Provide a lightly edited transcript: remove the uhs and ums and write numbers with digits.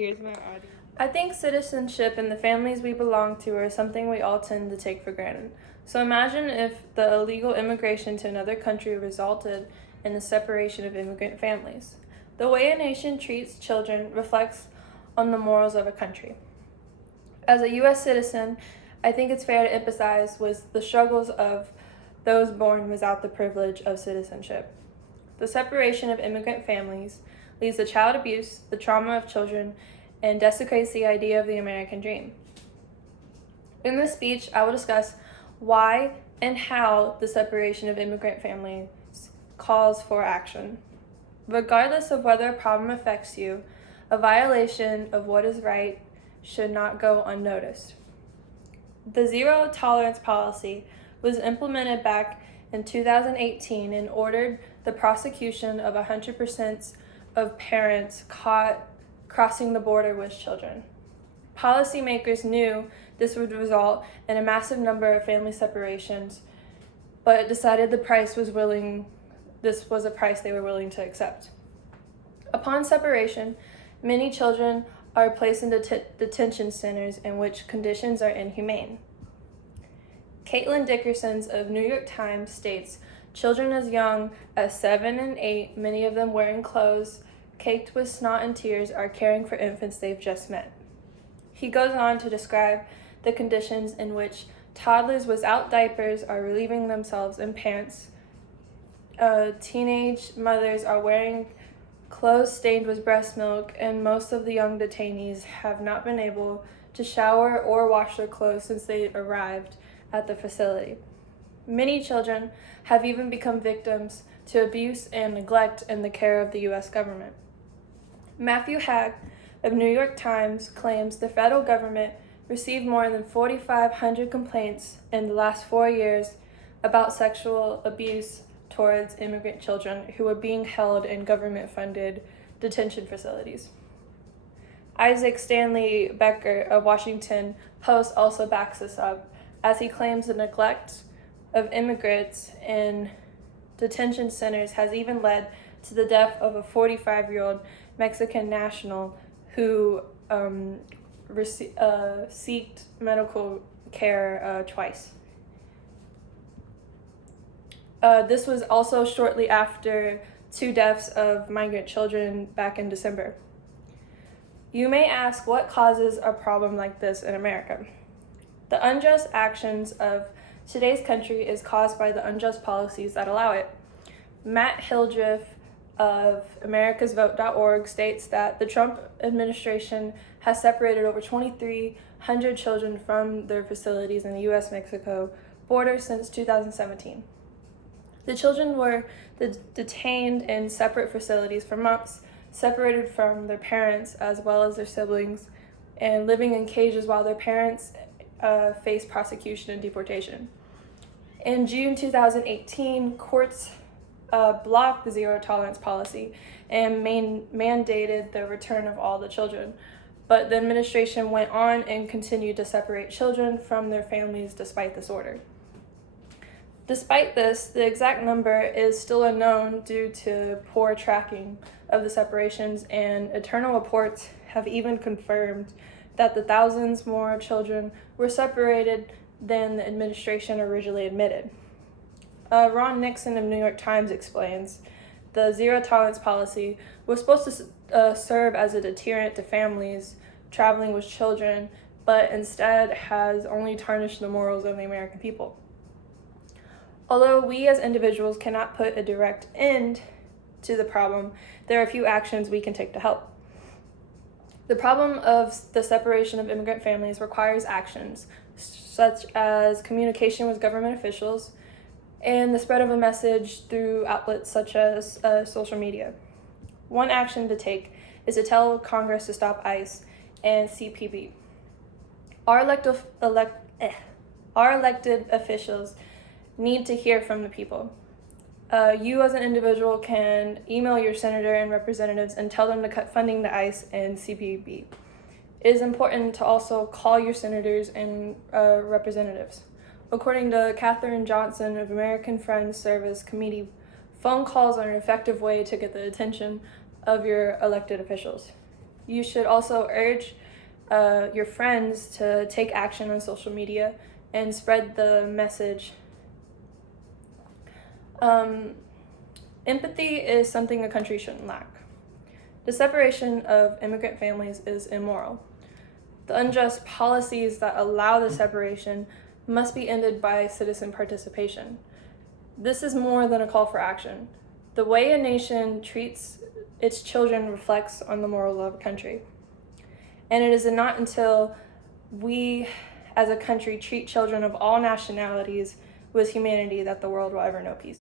Here's my audience. I think citizenship and the families we belong to are something we all tend to take for granted. So imagine if the illegal immigration to another country resulted in the separation of immigrant families. The way a nation treats children reflects on the morals of a country. As a U.S. citizen, I think it's fair to emphasize with the struggles of those born without the privilege of citizenship. The separation of immigrant families leads to child abuse, the trauma of children, and desecrates the idea of the American dream. In this speech, I will discuss why and how the separation of immigrant families calls for action. Regardless of whether a problem affects you, a violation of what is right should not go unnoticed. The zero tolerance policy was implemented back in 2018 and ordered the prosecution of 100% of parents caught crossing the border with children. Policymakers knew this would result in a massive number of family separations, but decided this was a price they were willing to accept. Upon separation, many children are placed in detention centers in which conditions are inhumane. Caitlin Dickersons of New York Times states, children as young as 7 and 8, many of them wearing clothes caked with snot and tears, are caring for infants they've just met. He goes on to describe the conditions in which toddlers without diapers are relieving themselves in pants. Teenage mothers are wearing clothes stained with breast milk, and most of the young detainees have not been able to shower or wash their clothes since they arrived at the facility. Many children have even become victims to abuse and neglect in the care of the U.S. government. Matthew Haag of New York Times claims the federal government received more than 4,500 complaints in the last 4 years about sexual abuse towards immigrant children who were being held in government-funded detention facilities. Isaac Stanley Becker of Washington Post also backs this up, as he claims the neglect of immigrants in detention centers has even led to the death of a 45-year-old Mexican national who sought medical care twice. This was also shortly after 2 deaths of migrant children back in December. You may ask what causes a problem like this in America. The unjust actions of today's country is caused by the unjust policies that allow it. Matt Hildreth of americasvote.org states that the Trump administration has separated over 2,300 children from their facilities in the U.S.-Mexico border since 2017. The children were detained in separate facilities for months, separated from their parents as well as their siblings, and living in cages while their parents faced prosecution and deportation. In June 2018, courts blocked the zero tolerance policy and mandated the return of all the children. But the administration went on and continued to separate children from their families despite this order. Despite this, the exact number is still unknown due to poor tracking of the separations, and internal reports have even confirmed that the thousands more children were separated than the administration originally admitted. Ron Nixon of New York Times explains, the zero tolerance policy was supposed to serve as a deterrent to families traveling with children, but instead has only tarnished the morals of the American people. Although we as individuals cannot put a direct end to the problem, there are a few actions we can take to help. The problem of the separation of immigrant families requires actions such as communication with government officials and the spread of a message through outlets such as social media. One action to take is to tell Congress to stop ICE and CBP. Our elected officials need to hear from the people. You as an individual can email your senator and representatives and tell them to cut funding to ICE and CBP. It is important to also call your senators and representatives. According to Katherine Johnson of American Friends Service Committee, phone calls are an effective way to get the attention of your elected officials. You should also urge your friends to take action on social media and spread the message. Empathy is something a country shouldn't lack. The separation of immigrant families is immoral. The unjust policies that allow the separation must be ended by citizen participation. This is more than a call for action. The way a nation treats its children reflects on the morals of a country. And it is not until we, as a country, treat children of all nationalities with humanity that the world will ever know peace.